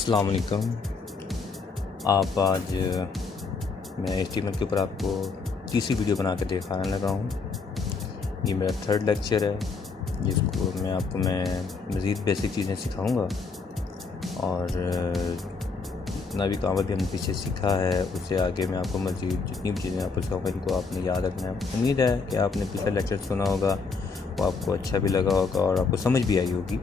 अस्सलाम वालेकुम। आप आज मैं HTML के ऊपर आपको तीसरी वीडियो बना के दिखाने लगा हूँ। ये मेरा थर्ड लेक्चर है जिसको मैं मज़ीद बेसिक चीज़ें सिखाऊंगा और जितना भी काम अभी हमने पीछे सीखा है उससे आगे मैं आपको मज़ीद जितनी भी चीज़ें आपको सिखाऊंगा इनको आपने याद रखना है। उम्मीद है कि आपने पिछला लेक्चर सुना होगा, वो आपको अच्छा भी लगा होगा और आपको समझ भी आई होगी।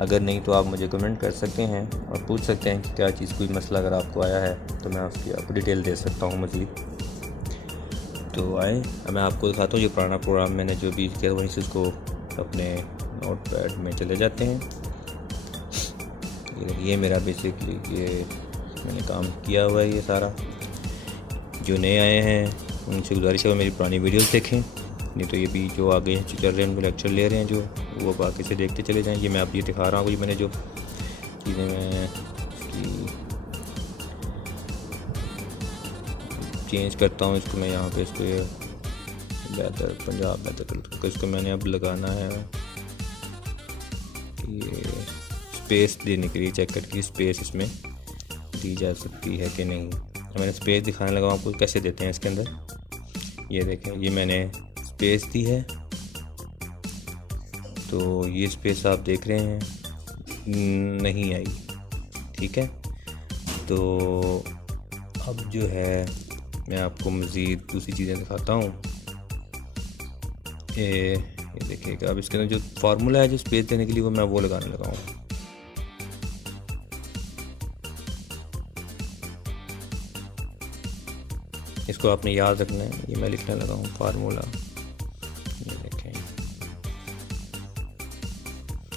अगर नहीं तो आप मुझे कमेंट कर सकते हैं और पूछ सकते हैं कि क्या चीज़ कोई मसला अगर आपको आया है तो मैं उसकी आपको डिटेल दे सकता हूँ मज़ीद। तो आए मैं आपको दिखाता हूँ जो पुराना प्रोग्राम मैंने जो भी किया वहीं से उसको अपने नोटपैड में चले जाते हैं। ये मेरा बेसिकली ये मैंने काम किया हुआ है। ये सारा जो नए आए हैं उनसे गुजारिश है वो मेरी पुरानी वीडियोस देखें, नहीं तो ये भी जो आगे चल रहे हैं उनको लेक्चर ले रहे हैं जो वो बाकी से देखते चले जाएं। ये मैं आप ये दिखा रहा हूँ, ये मैंने जो चीज़ें मैं इसकी चेंज करता हूँ इसको मैं यहाँ पे इसको बेहतर पंजाब बेहतर इसको मैंने अब लगाना है ये स्पेस देने के लिए चेक करके स्पेस इसमें दी जा सकती है कि नहीं। मैंने स्पेस दिखाने लगा आपको कैसे देते हैं इसके अंदर। ये देखें ये मैंने स्पेस दी है तो ये स्पेस आप देख रहे हैं नहीं आई, ठीक है। तो अब जो है मैं आपको मज़ीद दूसरी चीज़ें दिखाता हूँ। ये देखिएगा अब इसके अंदर जो फार्मूला है जो स्पेस देने के लिए मैं वो लगाने लगा हूँ। इसको आपने याद रखना है, ये मैं लिखने लगा हूँ फार्मूला।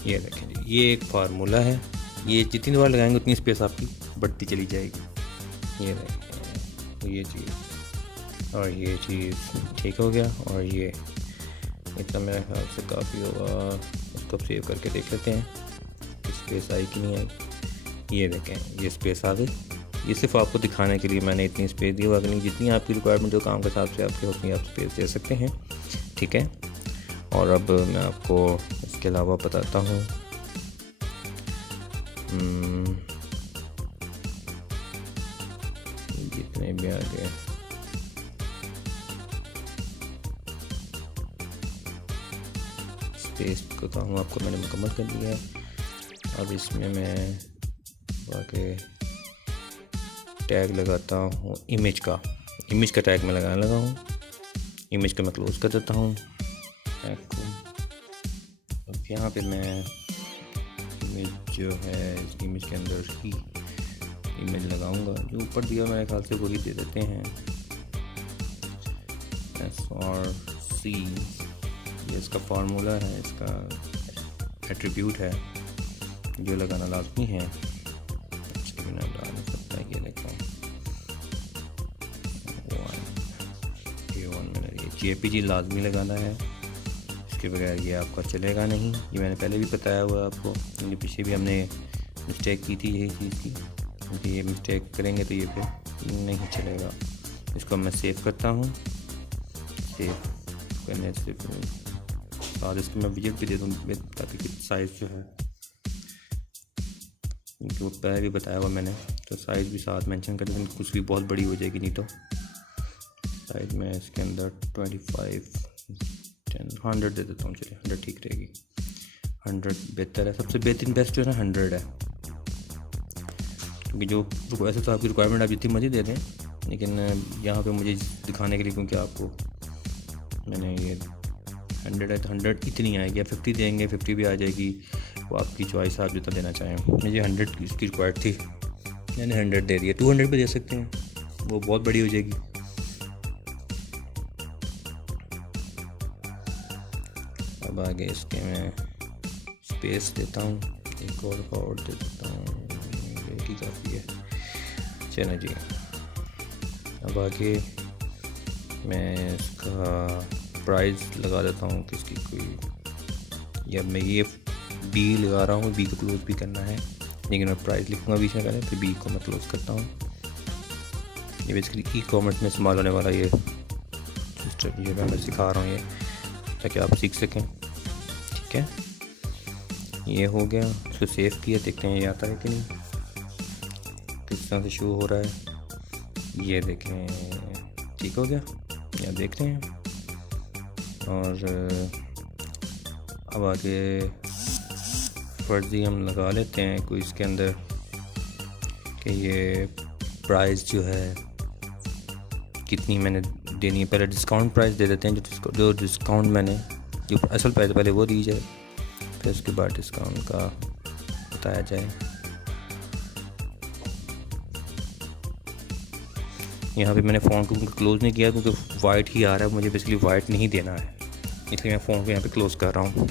ये देखें जी ये एक फार्मूला है, ये जितनी बार लगाएंगे उतनी स्पेस आपकी बढ़ती चली जाएगी। ये देखें ये चीज़ और ये चीज़ ठीक हो गया और ये इतना मेरे ख्याल से काफ़ी होगा। इसको सेव करके देख लेते हैं कि स्पेस आई कि नहीं आई। ये देखें ये स्पेस आ गई। ये सिर्फ आपको दिखाने के लिए मैंने इतनी स्पेस दी, अगर नहीं जितनी आपकी रिक्वायरमेंट जो काम के हिसाब से आपकी होती है आप स्पेस दे सकते हैं, ठीक है। और अब मैं आपको इसके अलावा बताता हूँ जितने भी आगे स्पेस का काम आपको मैंने मुकम्मल कर दिया है। अब इसमें मैं आगे टैग लगाता हूँ इमेज का टैग में लगाने लगा हूँ। इमेज का मैं क्लोज कर देता हूँ। अब यहाँ पे मैं इमेज जो है इस इमेज के अंदर ही इमेज लगाऊंगा। जो ऊपर दिया मेरे ख्याल से वही दे देते हैं SRC। ये इसका फार्मूला है, इसका एट्रीब्यूट है जो लगाना लाजमी है। इसके बिना डाल नहीं सकता। ये देखो मैंने JPG लाजमी लगाना है, इसके बगैर ये आपका चलेगा नहीं। ये मैंने पहले भी बताया हुआ आपको, क्योंकि पीछे भी हमने मिस्टेक की थी यही चीज़ की, क्योंकि ये मिस्टेक करेंगे तो ये फिर नहीं चलेगा। इसको मैं सेव करता हूँ। सेव करने से बाद इसको मैं विजिट भी दे दूँ ताकि साइज़ जो है क्योंकि वो पहले भी बताया हुआ मैंने, तो साइज़ भी साथ मेंशन कर दें। कुछ भी बहुत बड़ी हो जाएगी नहीं तो। साइज़ में इसके अंदर 100 दे देता हूँ। चलिए 100 ठीक रहेगी। 100 बेहतर है, सबसे बेहतरीन बेस्ट जो है 100 है, क्योंकि जो वैसे तो आपकी रिक्वायरमेंट आप जितनी मर्जी दे दें, लेकिन यहाँ पे मुझे दिखाने के लिए क्योंकि आपको मैंने ये 100 है तो 100 इतनी आएगी। या 50 देंगे 50 भी आ जाएगी, वो आपकी चॉइस आप जितना देना चाहें। मुझे 100 इसकी रिक्वायर्ड थी, मैंने 100 दे दिया। 200 भी दे सकते हैं, वो बहुत बड़ी हो जाएगी। अब आगे इसके मैं स्पेस देता हूँ, एक और दे देता हूँ, एक ही काफ़ी है। चलो जी अब आगे मैं इसका प्राइस लगा देता हूँ कि इसकी कोई, या मैं ये B लगा रहा हूँ, B को क्लोज भी करना है लेकिन मैं प्राइस लिखूँगा बीच में पहले, फिर B को मैं क्लोज करता हूँ। ये बेसिकली ई-कॉमर्स में इस्तेमाल होने वाला ये सिस्टम ये मैं सिखा रहा हूँ, ये ताकि आप सीख सकें, ठीक है। ये हो गया, इसको सेव किया, देखते हैं ये आता है कि नहीं। किस तरह से शो हो रहा है। ये देखें, ठीक हो गया, या देख रहे हैं। और अब आगे फर्जी हम लगा लेते हैं कोई इसके अंदर कि ये प्राइस जो है कितनी मैंने देनी है। पहले डिस्काउंट प्राइस दे देते हैं, जो डिस्काउंट मैंने, जो असल प्राइस पहले वो दी जाए, फिर उसके बाद डिस्काउंट का बताया जाए। यहाँ पे मैंने फ़ोन को क्लोज़ नहीं किया क्योंकि वाइट ही आ रहा है, मुझे बेसिकली वाइट नहीं देना है, इसलिए मैं फ़ोन को यहाँ पे क्लोज़ कर रहा हूँ।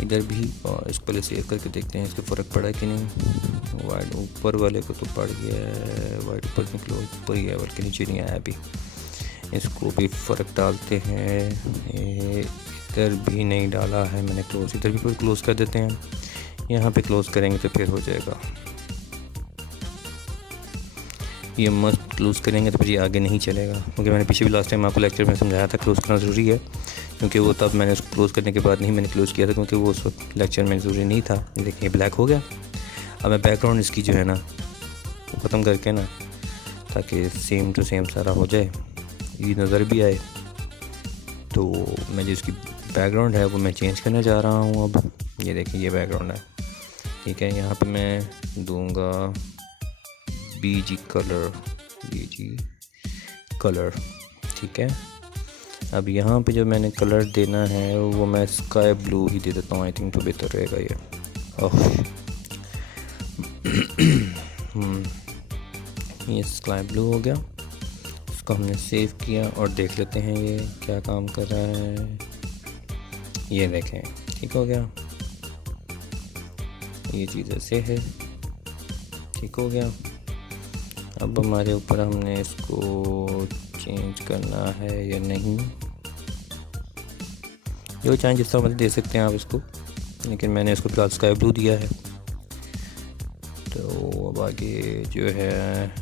इधर भी, और इसको पहले सेव करके देखते हैं इसका फ़र्क पड़ा है कि नहीं। वाइट ऊपर वाले को तो पड़ गया है, वाइट ऊपर निकलो, ऊपर ही है बल्कि नीचे नहीं आया अभी। इसको भी फ़र्क डालते हैं। इधर भी नहीं डाला है मैंने क्लोज़, इधर भी क्लोज़ कर देते हैं। यहाँ पे क्लोज़ करेंगे तो फिर हो जाएगा। ये मस्त क्लोज़ करेंगे तो फिर ये आगे नहीं चलेगा, क्योंकि मैंने पीछे भी लास्ट टाइम आपको लेक्चर में समझाया था क्लोज़ करना ज़रूरी है, क्योंकि वो तब मैंने उसको क्लोज़ करने के बाद नहीं मैंने क्लोज़ किया था, क्योंकि वो उस वक्त लेक्चर में ज़रूरी नहीं था। ये देखिए ब्लैक हो गया। अब मैं बैकग्राउंड इसकी जो है ना वो ख़त्म करके ना, ताकि सेम टू सेम सारा हो जाए, ये नज़र भी आए, तो मैं जो इसकी बैकग्राउंड है वो मैं चेंज करने जा रहा हूँ। अब ये देखिए ये बैकग्राउंड है, ठीक है। यहाँ पे मैं दूंगा बीजी कलर, ठीक है। अब यहाँ पे जो मैंने कलर देना है वो मैं स्काई ब्लू ही दे देता हूँ, आई थिंक तो बेहतर रहेगा ये। ये स्काई ब्लू हो गया। इसको हमने सेव किया और देख लेते हैं ये क्या काम कर रहा है। ये देखें, ठीक हो गया। ये चीज़ ऐसे है, ठीक हो गया। अब हमारे ऊपर हमने इसको चेंज करना है या नहीं, जो चाहें जिस तरह मतलब दे सकते हैं आप इसको, लेकिन मैंने इसको फिलहाल स्काई ब्लू दिया है। तो अब आगे जो है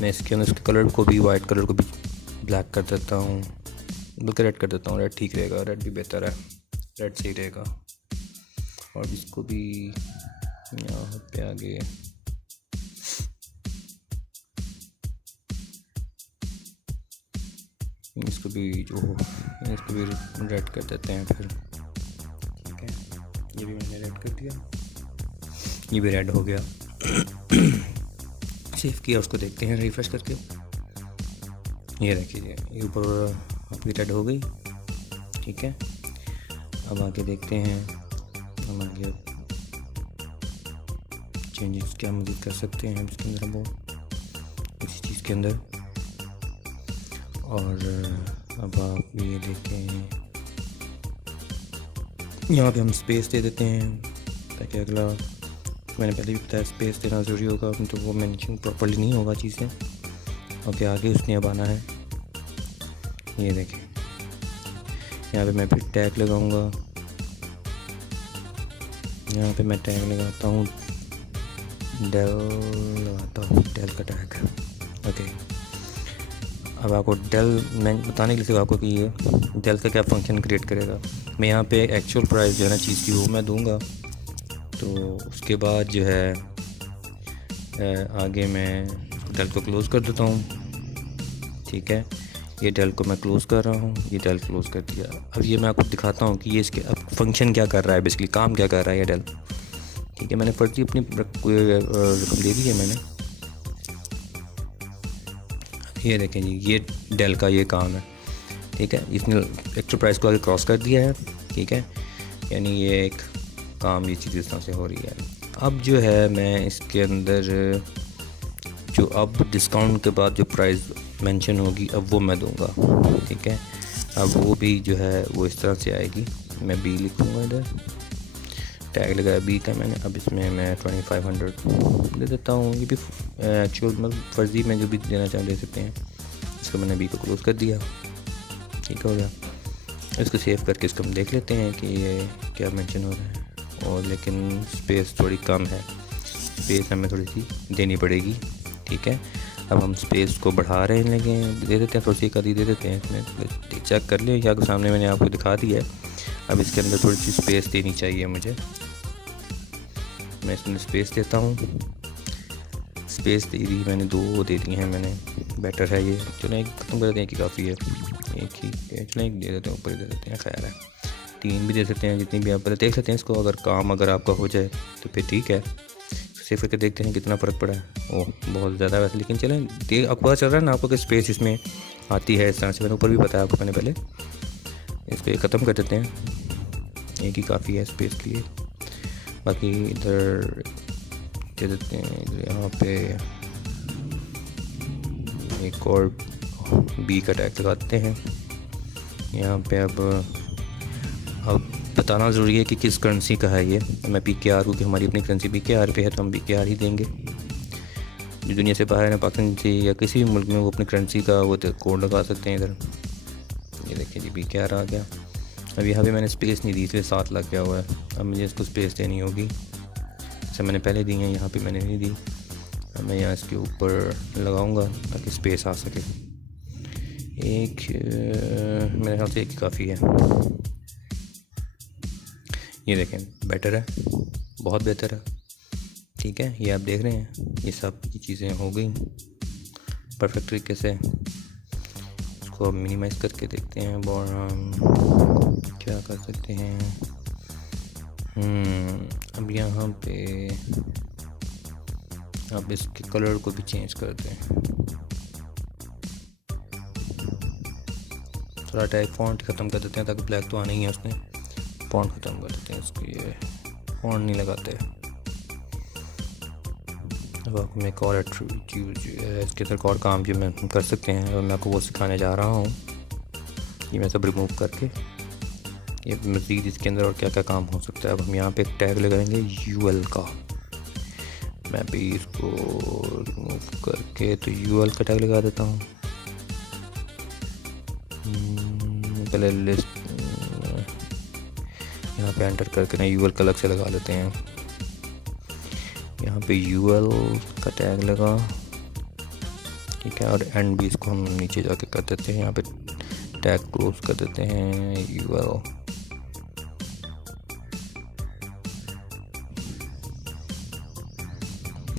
मैं इसके अंदर इसके कलर को भी, वाइट कलर को भी ब्लैक कर देता हूँ, बल्कि रेड कर देता हूँ। रेड ठीक रहेगा, रेड भी बेहतर है, रेड सही रहेगा। और इसको भी यहाँ पे आगे इसको भी इसको भी रेड कर देते हैं फिर, ठीक है। ये भी मैंने रेड कर दिया, ये भी रेड हो गया। सेव किया, उसको देखते हैं रिफ्रेश करके। ये देखिए ये ऊपर आपकी रेड हो गई, ठीक है। अब आगे देखते हैं हम आगे चेंजेस क्या मज़ीद कर सकते हैं इसके अंदर, वो इस चीज़ के अंदर। और अब आप ये देखें, यहाँ पे हम स्पेस दे देते हैं ताकि अगला, मैंने पहले भी बताया स्पेस देना ज़रूरी होगा, तो वो मेंशन प्रॉपर्ली नहीं होगा चीज़ें। ओके, आगे उसने अब आना है। ये देखें, यहाँ पे मैं फिर टैग लगाऊंगा। यहाँ पे मैं टैग लगाता हूँ, डेल का टैग। ओके, अब आपको डेल, मैं बताने के लिए सिर्फ आपको कि ये डेल का क्या फंक्शन क्रिएट करेगा। मैं यहाँ पे एक्चुअल प्राइस जो है ना चीज़ की वो मैं दूंगा, तो उसके बाद जो है आगे मैं डेल को क्लोज़ कर देता हूँ, ठीक है। ये डेल को मैं क्लोज़ कर रहा हूँ, ये डेल क्लोज़ कर दिया। अब ये मैं आपको दिखाता हूँ कि ये इसके अब फंक्शन क्या कर रहा है, बेसिकली काम क्या कर रहा है ये डेल, ठीक है। मैंने फर्जी अपनी रकम दे दी है मैंने। ये देखें जी, ये डेल का ये काम है, ठीक है। इसने एक्चुअल प्राइस को आगे क्रॉस कर दिया है, ठीक है। यानी ये एक काम, ये चीज़ इस तरह से हो रही है। अब जो है मैं इसके अंदर जो अब डिस्काउंट के बाद जो प्राइस मेंशन होगी अब वो मैं दूंगा, ठीक है। अब वो भी जो है वो इस तरह से आएगी। मैं बी लिखूँगा, इधर टैग लगाया बी का मैंने। अब इसमें मैं 2500 दे देता हूँ। ये भी एक्चुअल मतलब फर्जी में जो भी देना चाहें दे सकते हैं। इसको मैंने बी को क्लोज़ कर दिया, ठीक हो गया। इसको सेव करके इसको हम देख लेते हैं कि ये क्या मेंशन हो रहा है। और लेकिन स्पेस थोड़ी कम है, स्पेस हमें थोड़ी सी देनी पड़ेगी, ठीक है। अब हम स्पेस को बढ़ा रहे हैं, लेकिन दे देते हैं, थोड़ी सी कदी दे देते हैं। इसमें चेक कर लिया, या सामने मैंने आपको दिखा दिया है। अब इसके अंदर थोड़ी सी स्पेस देनी चाहिए मुझे। मैं इसमें स्पेस देता हूँ। स्पेस दे दी मैंने, 2 दे दी हैं मैंने, बेटर है ये। चलो एक ख़त्म कर देते हैं, एक ही काफ़ी है, एक ही। चलो एक दे देते हैं, ऊपर ही दे देते हैं, खैर है। 3 भी दे सकते हैं, जितनी भी आप पहले देख सकते हैं इसको। अगर काम अगर आपका हो जाए तो फिर ठीक है, सेव करके देखते हैं कितना फ़र्क पड़ा है। ओह बहुत ज़्यादा वैसे, लेकिन चलें देख, आपको पता चल रहा है ना आपको कि स्पेस इसमें आती है इस तरह से। मैंने ऊपर भी बताया आपको मैंने पहले। इसको ये ख़त्म कर देते हैं, एक ही काफ़ी है स्पेस के लिए। बाकी इधर दे देते हैं, इधर यहाँ पे एक और बी का टैग लगाते हैं यहाँ पे। अब बताना ज़रूरी है कि किस करेंसी का है ये। मैं PKR, क्योंकि हमारी अपनी करेंसी PKR पे है तो हम PKR ही देंगे। जो दुनिया से बाहर है ना, पाकिस्तान से या किसी भी मुल्क में, वो अपनी करेंसी का वो कोड लगा सकते हैं इधर। ये देखिए जी PKR आ गया। अब यहाँ पे मैंने स्पेस नहीं दी, इसलिए 7 लग गया हुआ है। अब मुझे इसको स्पेस देनी होगी, जैसे मैंने पहले दी है, यहाँ पे मैंने नहीं दी। अब मैं यहाँ इसके ऊपर लगाऊंगा ताकि स्पेस आ सके। एक मेरे ख्याल से एक काफ़ी है। ये देखें बेटर है, बहुत बेहतर है, ठीक है। ये आप देख रहे हैं, ये सब चीज़ें हो गई परफेक्ट तरीके से। इसको अब मिनिमाइज़ करके देखते हैं और हम क्या कर सकते हैं। अब यहाँ पे अब इसके कलर को भी चेंज करते हैं थोड़ा। टाइप फॉन्ट ख़त्म कर देते हैं ताकि ब्लैक तो आना ही है उसमें। फॉन्ट ख़त्म कर देते हैं इसको, ये फॉन्ट नहीं लगाते। अब आपको मैं एक और इसके अंदर और काम जो मैं कर सकते हैं, और मैं आपको वो सिखाने जा रहा हूँ। ये मैं सब रिमूव करके, ये मज़ीद इसके अंदर और क्या क्या काम हो सकता है। अब हम यहाँ पे एक टैग लगाएंगे UL का। मैं भी इसको रिमूव करके तो UL का टैग लगा देता हूँ। पहले लिस्ट यहाँ पे एंटर करके ना UL का अलग से लगा लेते हैं। यहाँ पे UL का टैग लगा, ठीक है। और एंड भी इसको हम नीचे जाके कर देते हैं, यहाँ पे टैग क्लोज कर देते हैं UL।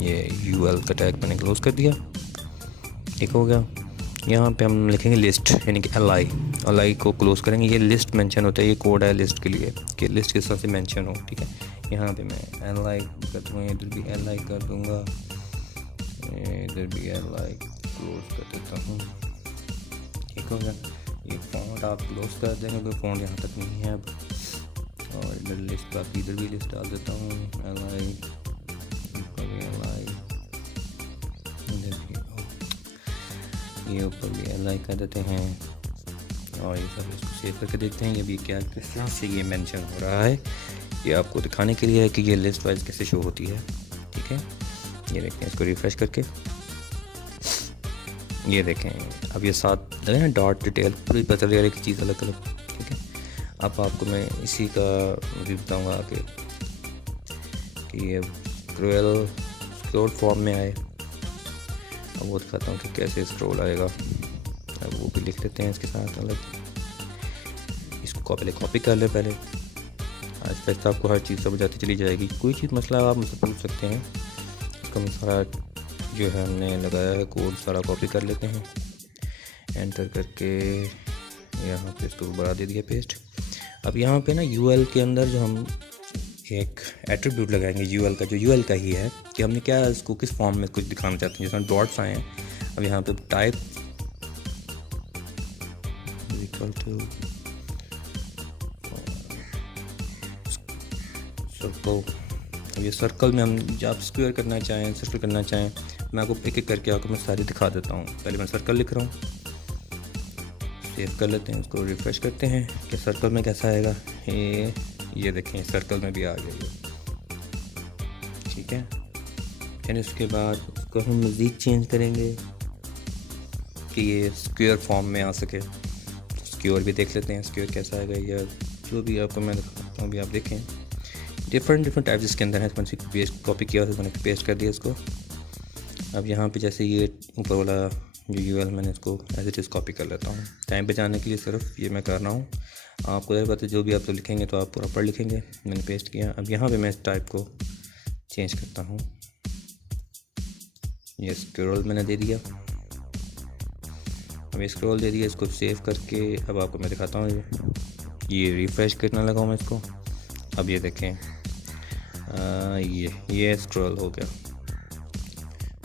ये UL का टैग मैंने क्लोज कर दिया, ठीक हो गया। यहाँ पे हम लिखेंगे लिस्ट, यानी कि LI को क्लोज करेंगे। ये लिस्ट मेंशन होता है, ये कोड है लिस्ट के लिए कि लिस्ट किस तरह से मेंशन हो, ठीक है। यहाँ पे मैं LI कर दूँगा, इधर भी LI कर दूँगा, इधर भी LI क्लोज कर देता हूँ, ठीक हो गया। ये फॉन्ट आप क्लोज कर देंगे, कोई फॉन्ट यहाँ तक नहीं है अब। और इधर लिस्ट, बाकी इधर भी लिस्ट डाल देता हूँ LI, ये ऊपर भी LI कर देते हैं। और ये सब इसको सेव करके देखते हैं ये भी क्या किस तरह से ये मेंशन हो रहा है। ये आपको दिखाने के लिए है कि ये लिस्ट वाइज कैसे शो होती है, ठीक है। ये देखें, इसको रिफ़्रेश करके ये देखें, अब ये 7 लगे ना डॉट डिटेल, पूरी पता चल रही है कि चीज़ अलग अलग, ठीक है। अब आपको मैं इसी का भी बताऊँगा आगे कि ये स्क्रॉल फॉर्म में आए। अब वो दिखाता हूँ कि कैसे स्क्रॉल आएगा। अब वो भी लिख लेते हैं इसके साथ अलग। इसको पहले कॉपी कर ले पहले, आहिस्ता आहिस्ता आपको हर चीज़ समझ आती चली जाएगी। कोई चीज़ मसला आप मुझसे पूछ सकते हैं। इसका सारा जो है हमने लगाया है कोड सारा कॉपी कर लेते हैं, एंटर करके यहाँ पे इसको बढ़ा दे दिया पेस्ट। अब यहाँ पे ना UL के अंदर जो हम एक एट्रीब्यूट लगाएंगे UL का, जो UL का ही है कि हमने क्या इसको किस फॉर्म में कुछ दिखाना चाहते हैं। जैसे डॉट्स आए हैं, अब यहाँ पे टाइप इक्वल टू सर्कल। अब ये सर्कल में हम जब स्क्वायर करना चाहें, सर्कल करना चाहें, मैं आपको एक एक करके आपको मैं सारी दिखा देता हूँ। पहले मैं सर्कल लिख रहा हूँ, सेव कर लेते हैं, इसको रिफ्रेश करते हैं कि सर्कल में कैसा आएगा। ये देखें सर्कल में भी आ गया ये, ठीक है। फिर उसके बाद इसको हम मज़ीद चेंज करेंगे कि ये स्क्वायर फॉर्म में आ सके। स्क्वायर भी देख लेते हैं, स्क्वायर कैसा आएगा, या जो भी आपको मैं दिखाता हूँ। अभी आप देखें डिफरेंट टाइप्स इसके अंदर है। मैंने पेस्ट कॉपी किया, मैंने पेस्ट कर दिया इसको। अब यहाँ पे जैसे ये ऊपर वाला जो UL मैंने इसको एज इट इज़ कॉपी कर लेता हूँ। टाइम बचाने के लिए सिर्फ ये मैं कर रहा हूँ। आपको यह बात है, जो भी आप तो लिखेंगे तो आप पूरा पढ़ लिखेंगे। मैंने पेस्ट किया। अब यहाँ पे मैं इस टाइप को चेंज करता हूँ। ये स्क्रॉल मैंने दे दिया, अब स्क्रॉल दे दिया। इसको सेव करके अब आपको मैं दिखाता हूँ। ये रिफ़्रेश करने लगा हूँ मैं इसको। अब ये देखें, ये स्क्रॉल हो गया,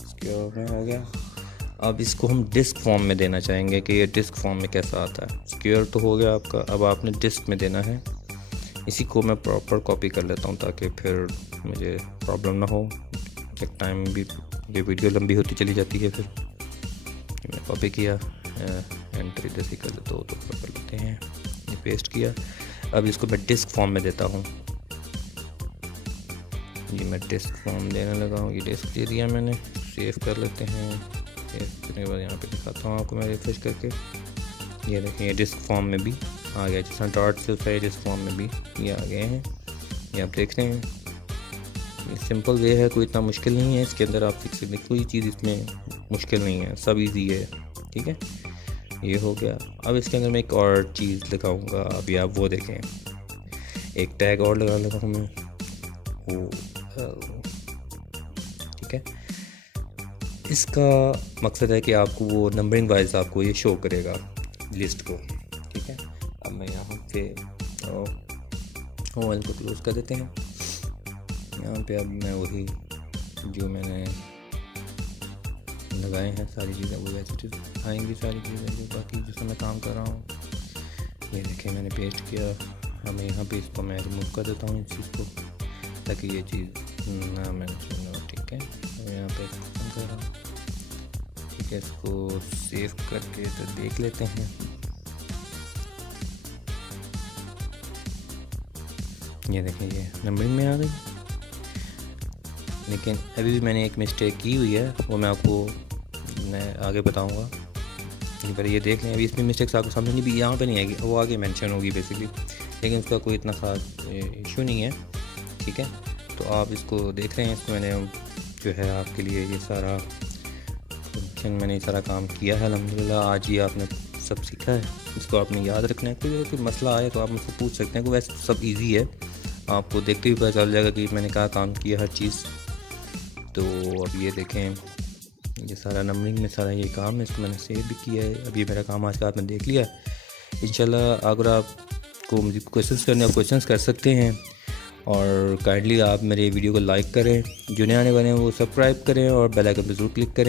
स्क्रॉल में हो गया। अब इसको हम डिस्क फॉर्म में देना चाहेंगे कि ये डिस्क फॉर्म में कैसा आता है। स्क्वायर तो हो गया आपका, अब आपने डिस्क में देना है। इसी को मैं प्रॉपर कॉपी कर लेता हूँ ताकि फिर मुझे प्रॉब्लम ना हो। एक टाइम भी ये वीडियो लंबी होती चली जाती है। फिर मैं कॉपी किया, एंट्री जैसे कर लेते हो तो कर लेते हैं, ये पेस्ट किया। अब इसको मैं डिस्क फॉर्म में देता हूँ। ये मैं डिस्क फॉर्म देने लगा हूँ। ये डिस्क दे दिया मैंने, सेव कर लेते हैं। सेव करने के बाद यहाँ पे दिखाता हूँ आपको मैं रिफ्रेश करके। ये देखें, ये डिस्क फॉर्म में भी आ गया, जिस तरह डॉट से उठाए डिस्क फॉर्म में भी ये आ गए हैं। ये आप देख रहे हैं, ये सिंपल वे है, कोई इतना मुश्किल नहीं है। इसके अंदर आप सीख सकते, कोई चीज़ इसमें मुश्किल नहीं है, सब इजी है। ठीक है, ये हो गया। अब इसके अंदर मैं एक और चीज़ लगाऊंगा, अभी आप वो देखें। एक टैग और लगा लगा हूँ मैं, वो ठीक है। इसका मकसद है कि आपको वो नंबरिंग वाइज आपको ये शो करेगा लिस्ट को। ठीक है, अब मैं यहाँ पे मोबाइल को क्लोज कर देते हैं। यहाँ पे अब मैं वही जो मैंने लगाए हैं सारी चीज़ें वो वैसे आएंगी, सारी चीज़ें जो बाकी जिसमें मैं काम कर रहा हूँ। ये देखिए मैंने पेस्ट किया। अब मैं यहाँ पे इसको मैं रिमूव कर देता हूँ इस चीज़ को, ताकि ये चीज़ ना मेंशन हो। ठीक है, यहाँ पे कर रहा हूँ। ठीक है, इसको सेव करके तो देख लेते हैं। ये देखिए, ये नंबरिंग में आ गई, लेकिन अभी भी मैंने एक मिस्टेक की हुई है, वो मैं आपको आगे बताऊंगा। लेकिन पहले ये देख लें, अभी इसमें मिस्टेक्स आपको समझ नहीं भी यहाँ पे नहीं आएगी, वो आगे मेंशन होगी बेसिकली, लेकिन उसका कोई इतना ख़ास इशू नहीं है। ठीक है, तो आप इसको देख रहे हैं। इसको मैंने जो है आपके लिए ये सारा फंक्शन मैंने ये सारा काम किया है अल्हम्दुलिल्लाह। आज ही आपने सब सीखा है, इसको आपने याद रखना है। कोई मसला आए तो आप मुझसे पूछ सकते हैं, वैसे सब ईजी है, आपको देखते ही पता चल जाएगा कि मैंने क्या काम किया हर चीज़। तो अब ये देखें, ये सारा नंबरिंग में सारा ये काम है, इसको मैंने सेव भी किया है। अब ये मेरा काम आज का आपने देख लिया। इंशाल्लाह अगर आपको मुझे क्वेश्चंस करने, आप क्वेश्चंस कर सकते हैं। और काइंडली आप मेरे वीडियो को लाइक करें, जो नए आने वाले हैं वो सब्सक्राइब करें और बेल आइकन पर ज़रूर क्लिक करें।